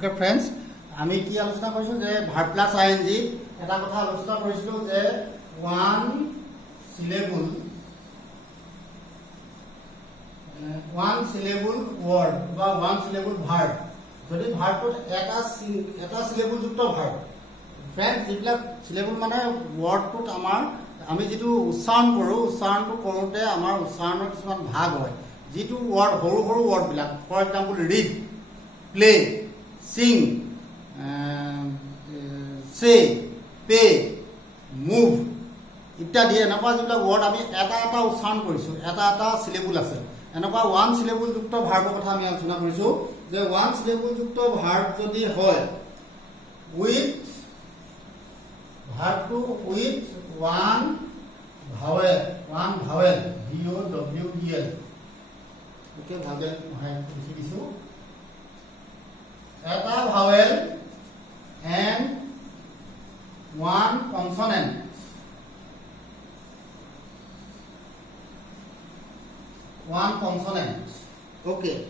okay friends আমি কি আলোচনা কৰিছো যে ভাৰ্ব প্লাস আইএনজি এটা কথা আলোচনা কৰিছিলো যে ওয়ান সিলেবল ওয়াৰ্ড বা ওয়ান সিলেবল ভাৰ্ব যদি ভাৰ্বটোত এটা সিলেবল যুক্ত ভাৰ্ব ফ্ৰেন্ডস যেবিলাক সিলেবল মানে ওয়াৰ্ডটোত আমাৰ আমি যেটো উচ্চাৰণ কৰো উচ্চাৰণটো কৰোতে আমাৰ উচ্চাৰণৰ কিছুমান ভাগ হয় যেটো ওয়াৰ্ড সৰু সৰু ওয়াৰ্ড বিলাক for example read play sing say pay move ইত্যাদি এনেকুৱা যিবিলাক ওয়াৰ্ড আমি এটা এটা উচ্চাৰণ কৰিছো এটা এটা সিলেবল আছে এনেকুৱা ওয়ান সিলেবল যুক্ত ভাৰ্বৰ কথা আমি আলোচনা কৰিছো যে ওয়ান সিলেবল যুক্ত ভাৰ্ব যদি হয় উইথ ভাৰ্বটো with one vowel V O W E L okay vowel হয় লিখি দিছো এটা vowel and one consonant okay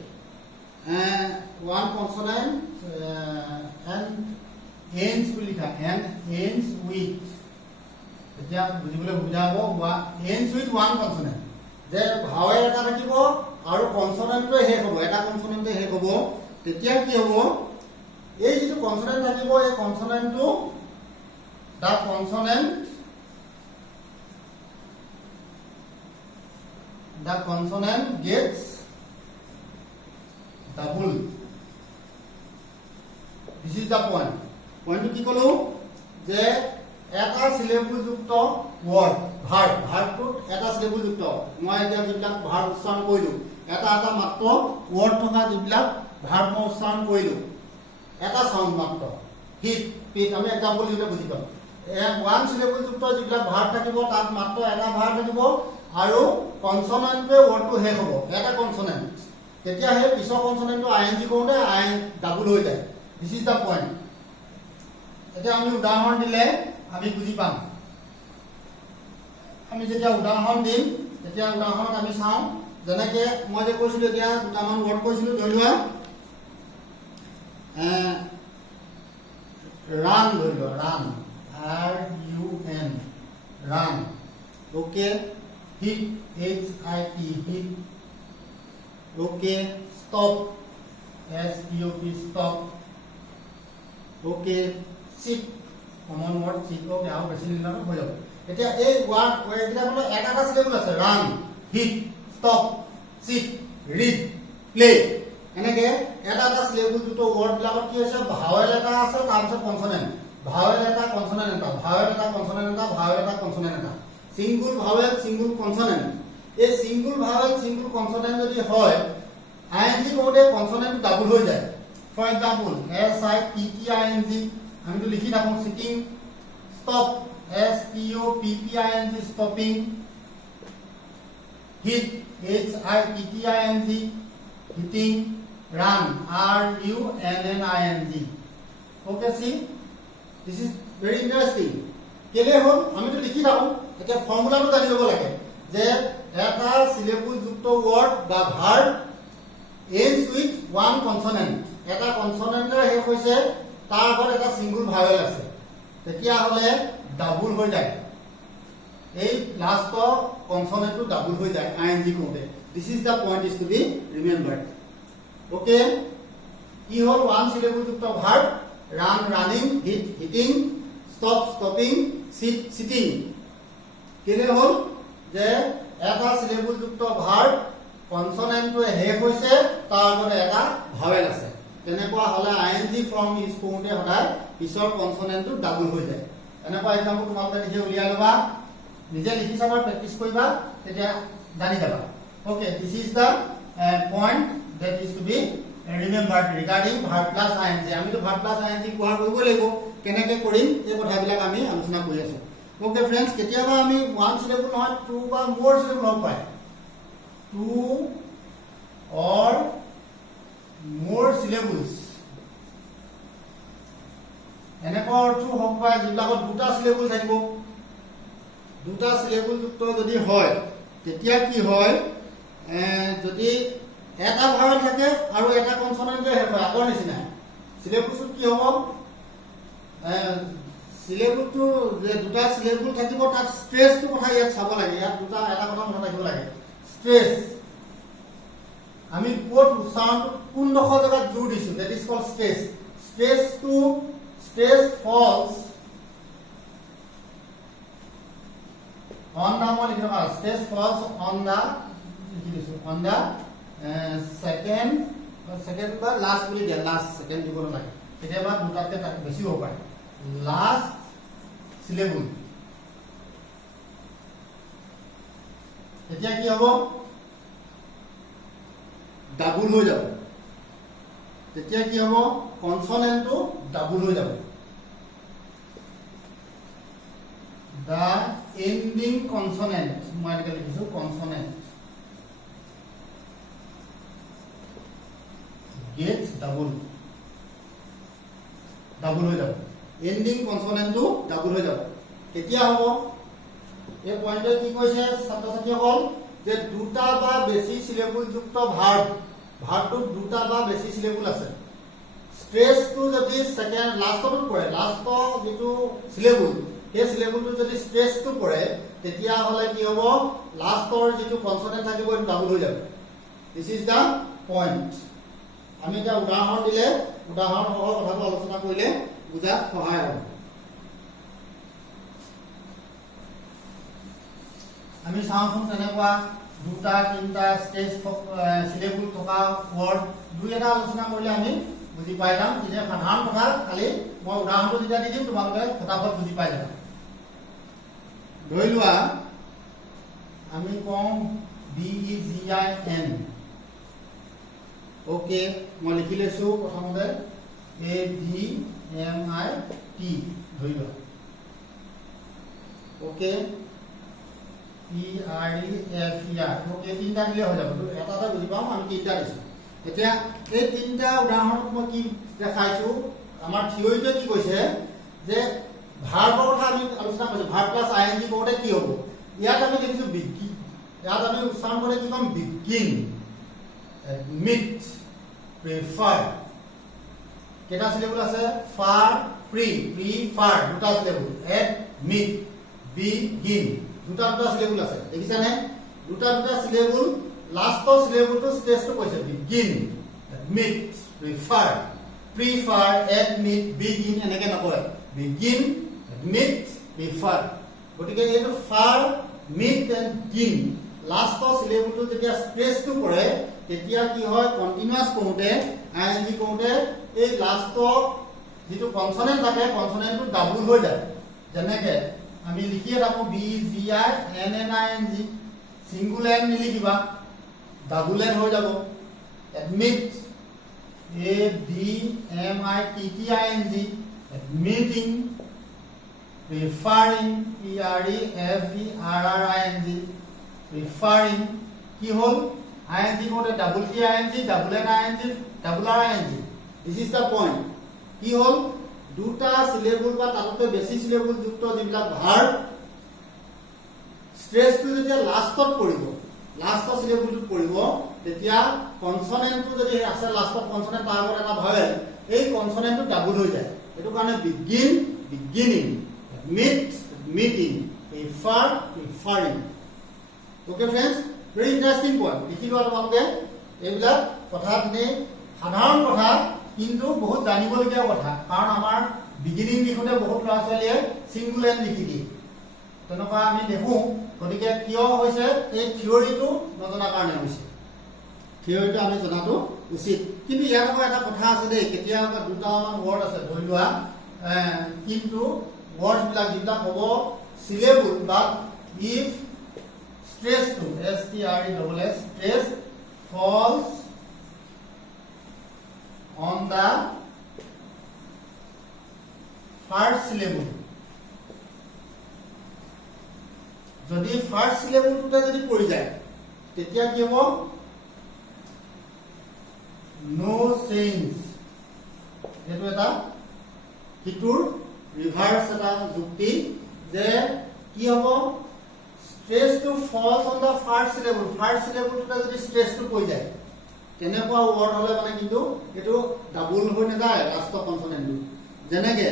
one consonant and ends with এতিয়া বুজিবলৈ সুবিধা হ'ব ends with one consonant যে ভাৱে এটা থাকিব আৰু কনসোনেন্টটো শেষ হ'ব এটা কনসোনেন্টে শেষ হ'ব তেতিয়া কি হ'ব এই যেটো কনসোনেন্ট থাকিব এই কনসোনেন্টটো the consonant gets double this is the point কি কলো যে এটা সিলেবল যুক্ত ওয়ার্ড ভার্বটোত এটা সিলেবল যুক্ত মই এতিয়া যিবিলাক ভাৰ্ব উচ্চাৰণ কৰিলো এটা এটা মাত্ৰ ওয়াৰ্ড থকা যিবিলাক ভাৰ্ব মই উচ্চাৰণ কৰিলো এটা সাউন্ড মাত্ৰ হিট পিট আমি এক্সাম্পল দিলে বুজি পাম ওয়ান সিলেবল যুক্ত যিবিলাক ভাৰ্ব থাকিব তাত মাত্ৰ এটা ভাৰ্ব থাকিব আৰু কনসোনেন্টে ওয়াৰ্ডটো শেষ হ'ব এটা কনসোনেন্ট তেতিয়া হে পিছৰ কনসোনেন্টটো আইএনজি কৰোতে আই ডাবল হৈ যায় দিস ইজ দা পইণ্ট এতিয়া আমি উদাহৰণ দিলে আমি বুজি পাম আমি যেতিয়া উদাহৰণ দিম তেতিয়া উদাহৰণত আমি চাওঁ যেনেকে মই যে কৈছিলো এতিয়া দুটামান ওয়াৰ্ড কৈছিলো ধৰি লোৱা run ধৰি লোৱা run RUN run okay hit HIT hit okay stop STOP stop okay sit common word sit okay আৰু বেছি নিলানো হৈ যাব এতিয়া এই ওয়ার্ড এটা মানে এটা সিলেবল আছে run hit stop sit read play এনেকে এটা এটা সিলেবল যুক্ত ওয়ার্ড বিলাকত কি আছে ভাৱেল এটা আছে তাৰপিছত কনসোনেন্ট ভাৱেল এটা কনসোনেন্ট এটা ভাৱেল এটা কনসোনেন্ট এটা ভাৱেল এটা কনসোনেন্ট এটা সিঙ্গল ভাৱেল সিঙ্গল কনসোনেন্ট এই সিঙ্গল ভাৱেল সিঙ্গল কনসোনেন্ট যদি হয় আইএনজি কোডে কনসোনেন্ট ডাবল হৈ যায় ফৰ এক্সাম্পল SITTING আমি তো লিখি থাকো sitting stop STOPPING stopping hit HITTING hitting run RUNNING okay see this is very interesting কেলে হল আমি তো লিখি থাকো এটা ফর্মুলাটো জানি লব লাগে যে এটা সিলেবল যুক্ত ওয়ার্ড বা verb ends with one consonant এটা কনসোনেন্টৰ শেষ হৈছে তাৰ আগত এটা সিঙ্গল ভাৱেল আছে তেতিয়া হলে ডাবল হৈ যায় এই লাস্ট কনসোনেন্টটো ডাবল হৈ যায় আইএনজি কোডে this is the point is to be remembered okay কি হল ওয়ান সিলেবল যুক্ত verb run running hit hitting stop stopping sit sitting কেলে হল যে এটা সিলেবল যুক্ত ভার্ব কনসোনেন্টটো শেষ হৈছে তাৰ আগতে এটা ভাৱেল আছে তেনেকুৱা হলে আইএনজি ফৰ্ম ইউজ কৰোতে সদায় পিছৰ কনসোনেন্টটো ডাবল হৈ যায় এনেকুৱা এক্সাম্পল তোমালোকে নিজে উলিয়াই লবা নিজে লিখি চাবা প্ৰেক্টিস কৰিবা তেতিয়া জানি যাবা okay this is the point that is to be remembered regarding verb plus ing আমি তো verb plus ing ব্যৱহাৰ কৰিব লাগিব কেনেকৈ কৰিম এই কথাবিলাক আমি আলোচনা কৰি আছো okay friends কেতিয়াবা আমি ওয়ান সিলেবল নহয় টু বা মোৰ সিলেবল হ'ব পাৰে টু or more syllables এনেকুৱা অৰ্থ হ'ব পাৰে যিবিলাকত দুটা সিলেবল থাকিব দুটা সিলেবল যুক্ত যদি হয় তেতিয়া কি হয় যদি এটা ভাৱেল থাকে আৰু এটা কনসোনেন্টে শেষ হয় আগৰ নিচিনা সিলেবুলটোত কি হ'ব সিলেবুলটো যে দুটা সিলেবুল থাকিব তাত স্ট্ৰেছটো কথা ইয়াত চাব লাগে ইয়াত দুটা এটা কথা মনত ৰাখিব লাগে স্ট্ৰেছ আমি কোট উচ্চাৰণটো কোন ডখৰ জেগাত জোৰ দিছো that is called stress stress falls on the stress falls on the second বা last বুলি দিয়া last second দিব নালাগে কেতিয়াবা দুটাতে বেছি হ'ব পাৰে last syllable এতিয়া কি হ'ব ডাবল হৈ যাব তেতিয়া কি হ'ব কনসনেন্টটো ডাবল হৈ যাব the ending consonant মই এনেকৈ লিখিছো consonant gets double হৈ যাব ending consonant টো ডাবল হৈ যাব কেতিয়া হ'ব এই পইণ্টে কি কৈছে ছাত্ৰ ছাত্ৰীসকল যে দুটা বা বেছি সিলেবুল যুক্ত ভাৰ্বটোত দুটা বা বেছি সিলেবুল আছে স্ট্ৰেছটো যদি সেকেন্ড লাষ্টত পৰে লাষ্টৰ যেটো সিলেবুল এই সিলেবুলটো যদি স্ট্ৰেছটো পৰে তেতিয়া হলে কি হ'ব লাষ্টৰ যেটো কনসনেন্ট থাকিব এটো ডাবল হৈ যাব দিস ইজ দা পইণ্ট আমি এটা উদাহৰণ দিলে উদাহৰণ সহ কথাটো আলোচনা কৰিলে বুজাত সহায় হ'ব আমি চাওঁচোন তেনেকুৱা দুটা তিনটা স্টেজ সিলেবুল থকা ওয়াৰ্ড দুই এটা আলোচনা কৰিলে আমি বুজি পাই যাম যে সাধাৰণ কথা খালি মই উদাহৰণটো যেতিয়া দি দিম তোমালোকে ফটাফট বুজি পাই যাবা ধৰি লোৱা আমি কম BEGIN ওকে মই লিখি লৈছো প্ৰথমতে ADMIT ধৰি লোৱা ওকে PREFER ওকে তিনটা দিলে হৈ যাব এটা এটা বুজি পাম আমি তিনটা দিছো এতিয়া এই তিনটা উদাহৰণত মই কি দেখাইছো আমাৰ থিওৰিতে কি কৈছে যে ভাৰ্বৰ কথা আমি আলোচনা কৰিছো ভাৰ্ব প্লাস আইএনজি কৰোতে কি হ'ব ইয়াত আমি দেখিছো বিগিন ইয়াত আমি উচ্চাৰণ কৰিলে কি কম বিগিন এডমিট প্ৰিফাৰ কেটা সিলেবুল আছে ফাৰ প্ৰিফাৰ দুটা সিলেবুল এডমিট বিগিন দুটা সিলেবুল আছে দেখিছানে দুটা সিলেবুল লাষ্টৰ সিলেবুলটো স্টেজটো কৈছে begin admit prefer admit begin এনেকে নকয় বিগিন এডমিট প্ৰিফাৰ গতিকে এইটো ফাৰ মিট এণ্ড গিন লাষ্টৰ সিলেবুলটো যেতিয়া স্ট্ৰেছটো পৰে তেতিয়া কি হয় কন্টিনিউয়াস কৰোতে আইএনজি কৰোতে এই লাষ্টৰ যেটো কনসনেন্ট থাকে কনসনেন্টটো ডাবল হৈ যায় যেনেকে আমি লিখিয়ে থাকো BGINNING single N নিলিখিবা double N হৈ যাব এডমিট ADMITTING এডমিটিং প্ৰিফাৰিং PREFERRING প্ৰিফাৰিং কি হল ING কোতে double T ING double N ING double R ING this is the point কি হল দুটা সিলেবুল বা তাতকৈ বেছি সিলেবুল যুক্ত যিবিলাক ভাৰ্ব স্ট্ৰেছটো যেতিয়া লাষ্টত পৰিব লাষ্টৰ সিলেবুলটো পৰিব তেতিয়া কনসনেন্টটো যদি আছে লাষ্টৰ কনসনেন্ট তাৰ আগত এটা ভয়েল এই কনসনেন্টটো ডাবল হৈ যায় এটো কাৰণে begin beginning meet meeting prefer preferring okay friends very interesting point লিখি লোৱা তোমালোকে এইবিলাক কথা তুমি সাধাৰণ কথা কিন্তু বহুত জানিবলগীয়া কথা কাৰণ আমাৰ বিগিনিং লিখোতে বহুত ল'ৰা ছোৱালীয়ে সিঙ্গুল এন লিখি দিয়ে তেনেকুৱা আমি দেখো গতিকে কিয় হৈছে এই থিওৰিটো নজনা কাৰণে হৈছে থিওৰিটো আমি জনাটো উচিত কিন্তু ইয়াৰ আকৌ এটা কথা আছে দেই কেতিয়াবা দুটামান ওয়াৰ্ড আছে ধৰি লোৱা কিন্তু ওয়াৰ্ডছ বিলাক যেটা হ'ব syllable but if stress to STRESS stress falls on the first syllable যদি ফার্স্ট সিলেবুলটোতে যদি পৰি যায় তেতিয়া কি হ'ব নো চেঞ্জ এটো এটা কিটোৰ ৰিভাৰ্স এটা যুক্তি যে কি হ'ব stress to falls on the first syllable যদি stress to পৰি যায় তেনেকুৱা ৱৰ্ড হলে মানে কিন্তু এটো ডাবল হৈ নাযায় লাষ্টৰ কনসোনেন্টটো যেনেকে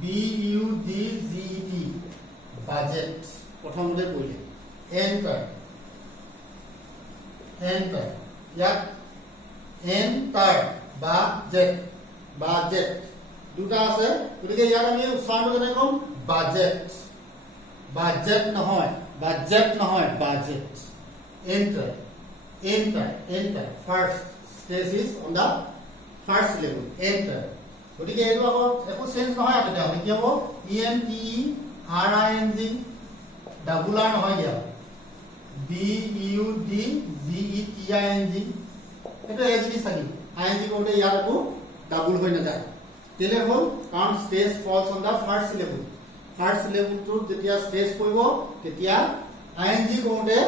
বি ইউ ডি জি ই টি বাজেট প্ৰথমতে পঢ়িলে এন্টাৰ এন্টাৰ ইয়াত এন্টাৰ বাজেট দুটা আছে গতিকে ইয়াত আমি উচ্চাৰণটো কেনে কম বাজেট বাজেট নহয় budget enter first stress is on the first syllable enter গতিকে এইটো আকৌ একো চেঞ্জ নহয় এটা আমি কি হ'ব e n t e r i n g double R নহয় দিয়া b u d g e t i n g এটা এজি থাকি i n g কোতে ইয়াৰ আকৌ ডাবল হৈ নাযায় তেলে হ'ল কাৰণ stress falls on the first syllable টো যেতিয়া স্ট্ৰেছ পৰিব তেতিয়া i n g কোতে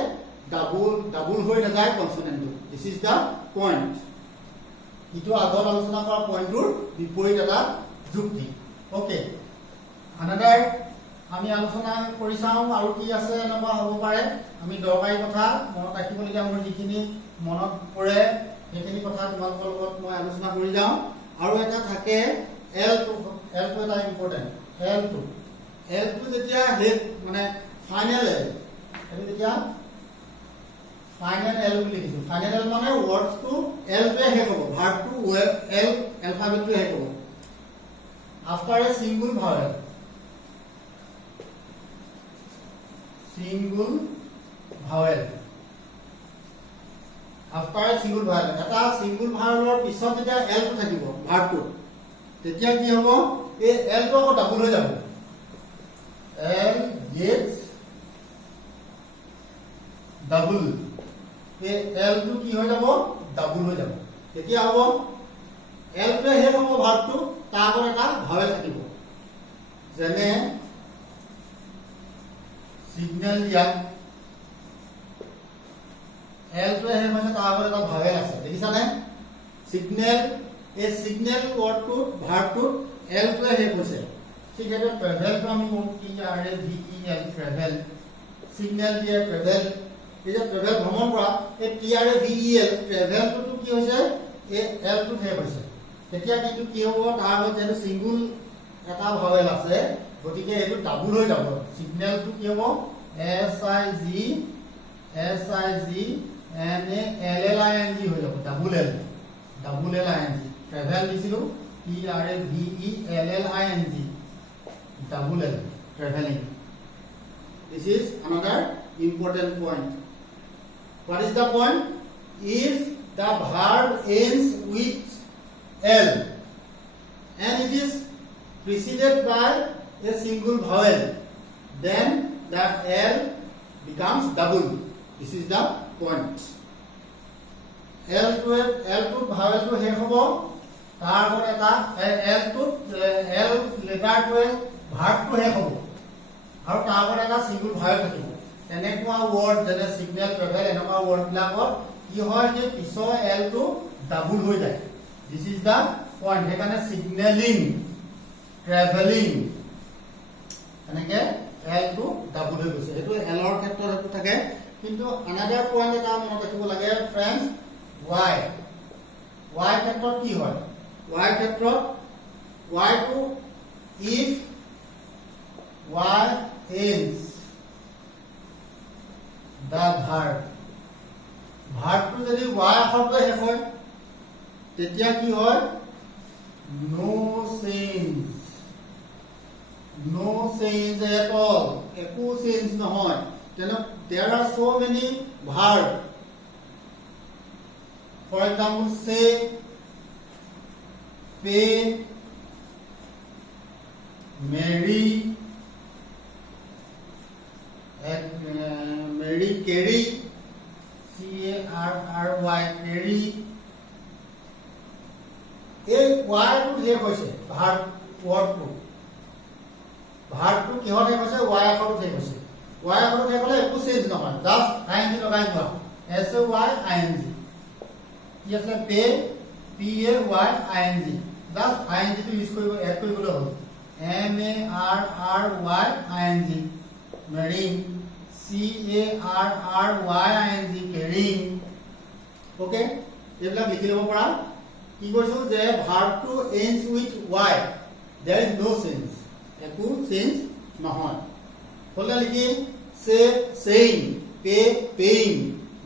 ডাবল হৈ নাযায় কনসোনেন্টটো দিস ইজ দা পয়েন্ট ইটো আগৰ আলোচনা কৰা পয়েন্টৰ বিপৰীত এটা যুক্তি ওকে আনাদাৰ আমি আলোচনা কৰি চাও আৰু কি আছে এনেকুৱা হ'ব পাৰে আমি দৰকাৰী কথা মনত ৰাখিবলগীয়া মোৰ যিখিনি মনত পৰে সেইখিনি কথা তোমালোকৰ লগত মই আলোচনা কৰি যাওঁ আৰু এটা থাকে L টো এটা ইম্পৰ্টেন্ট L টো যেতিয়া হেড মানে ফাইনাল L এটো যেতিয়া ফাইনাল L বুলি লিখিছো ফাইনাল L মানে ওয়ার্ডস টু L তে হে হ'ব ভার্ব টু L অ্যালফাবেট টু হে হ'ব after a single vowel after a single vowel এটা single vowelৰ পিছত যেতিয়া l টো থাকিব ভাৰ্ব টো তেতিয়া কি হ'ব এই l টো আকৌ ডাবল হৈ যাব l gets ডাবল এই l টো কি হৈ যাব ডাবল হৈ যাব তেতিয়া হ'ব l টো হে হ'ব ভাৰ্ব টো তাৰ আগত এটা ভাৱেল থাকিব যেনে সিগন্যাল ইয়াত L টো হে মানে তাৰ আগত এটা ভাৱেল আছে দেখিছা নে সিগন্যাল এই সিগন্যাল ওয়ার্ড টো ভার্ব টো L টো হে কৈছে ঠিক আছে ট্রাভেল টো আমি কোন কি R A V E L travel signal দিয়ে ট্রাভেল এই যে ট্রাভেল ভ্রমণ কৰা এই T R A V E L travel টো কি হৈছে এই L টো হে কৈছে তেতিয়া কিন্তু কি হ'ব তাৰ আগত যেন সিঙ্গল এটা ভাৱেল আছে গতিকে এটো ডাবল হৈ যাব সিগন্যাল টো কি হ'ব S I G N A L L I N G হৈ যাব double L I N G travel দিছিলো T R A V E L L I N G double L traveling this is another important point what is the point if the verb ends with L and it is preceded by a single vowel then that L becomes double this is the point L to vowel to he hobo tar agor eta L to L letter to verb to he hobo aru tar agor eta single vowel thakibo tenekwa word jene signal travel enokwa word bilakor ki hoy je piso L to double hoi jay this is the point hekane signaling traveling eneke L to double হৈ গৈছে এটো L ৰ ক্ষেত্ৰত এটো থাকে কিন্তু another point এটা মনত ৰাখিব লাগে फ्रेंड्स y ক্ষেত্ৰত কি হয় y ক্ষেত্ৰত y to if y ends the verb to যদি y আখৰটো শেষ হয় তেতিয়া কি হয় no change at all একো চেঞ্জ নহয় there are so many verbs for example say pay marry and carry C-A-R-R-Y carry এই y টো যে হৈছে verb word টো ভাৰ্ব টো কিহৰ হে কৈছে y আখৰটো হে কৈছে y আখৰটো হে ক'লে একো চেঞ্জ নহয় জাস্ট ing লগাই দিয়া s y i n g কি আছে pay p a y i n g just ing টো ইউজ কৰিব এড কৰিবলৈ হ'ল m a r r y i n g marrying c a r r y i n g carrying okay এইবিলাক লিখি ল'ব পৰা কি কৈছো যে ভাৰ্বটো ends with y there is no change একো চেঞ্জ নহয় হলে লিখি say saying pay paying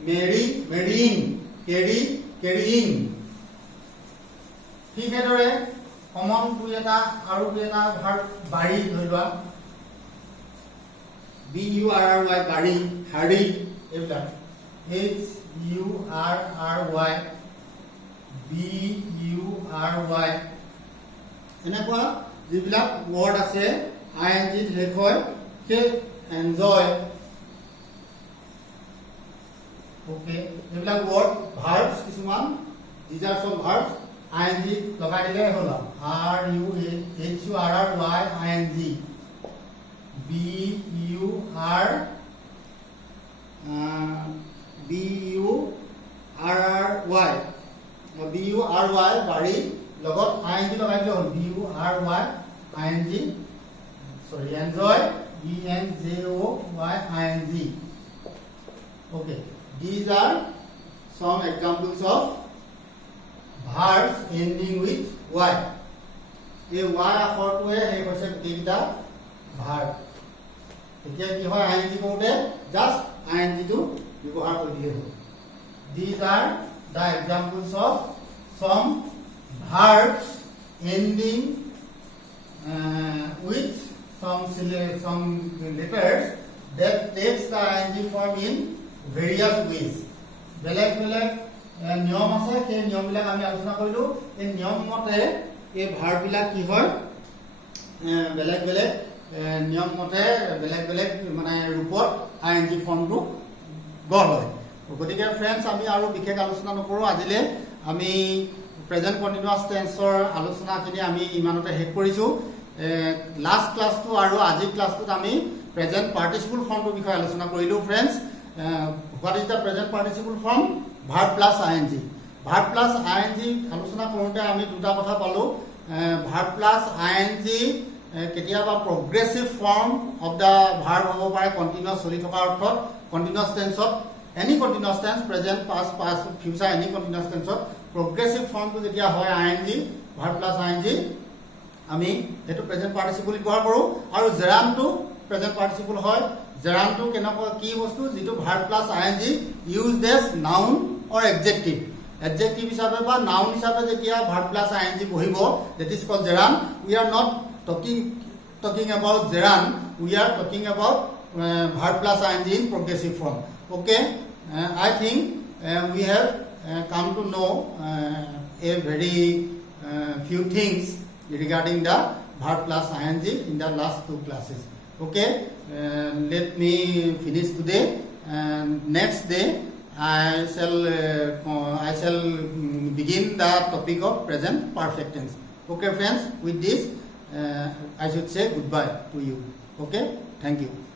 marry marrying carry carrying ঠিক এদৰে কমন দুই এটা আৰু দুই এটা ভাৰ্ব বাঢ়ি ধৰি লোৱা b u r r y বাঢ়ি হাৰি এইবিলাক h u r r y b u r y এনেকুৱা যিবিলাক ৱৰ্ড আছে ing শেষ হয় সে enjoy ওকে এইবিলাক ৱৰ্ড ভাৰ্বস কিছুমান these are some verbs ing লগাই দিলে হ'ল r u h u r r y ing b u r r y b u r y বাঢ়ি লগত ing লগাই দিলে হ'ল b u r y ing sorry enjoy e n j o y i n g okay these are some examples of verbs ending with y এই y আখৰটোৱে হে কৈছে গোটেইটা verb এতিয়া কি হয় ing কৰোতে just ing টো ব্যৱহাৰ কৰি দিলে হ'ল these are the examples of some verbs ending with some letters that takes the ing form in various ways বেলেগ বেলেগ নিয়ম আছে সেই নিয়ম বিলাক আমি আলোচনা কৰিলো এই নিয়ম মতে এই ভাৰ্ব বিলাক কি হয় বেলেগ বেলেগ নিয়ম মতে বেলেগ বেলেগ মানে ৰূপত ing ফৰ্মটো গঢ় লয় গতিকে ফ্ৰেণ্ডছ আমি আৰু বিশেষ আলোচনা নকৰো আজিলে আমি প্ৰেজেন্ট কন্টিনিউয়াস টেন্সৰ আলোচনাখিনি আমি ইমানতে শেষ কৰিছো লাষ্ট ক্লাছটো আৰু আজি ক্লাছটোত আমি প্ৰেজেন্ট পাৰ্টিসিপল ফৰ্মটোৰ বিষয়ে আলোচনা কৰিলো friends what is the present participle form verb plus ing verb plus ing আলোচনা কৰোতে আমি দুটা কথা পালো verb plus ing কেতিয়াবা progressive form of the verb হ'ব পাৰে continuous চলি থকা অৰ্থত continuous tense of any continuous tense present past future any continuous tense of progressive form টো যেতিয়া হয় ing verb plus ing আমি এটো প্ৰেজেন্ট পাৰ্টিসিপল ব্যৱহাৰ কৰো আৰু gerund টো প্ৰেজেন্ট পাৰ্টিসিপল হয় gerund টো কেনেকুৱা কি বস্তু যেটো verb plus ing used as noun or adjective adjective হিচাপে বা noun হিচাপে যেতিয়া verb plus ing বহিব that is called gerund we are not talking about gerund we are talking about verb plus ing in progressive form okay I think we have come to know a very few things regarding the verb plus ing in the last two classes okay let me finish today and next day I shall begin the topic of present perfect tense okay friends with this I should say goodbye to you okay thank you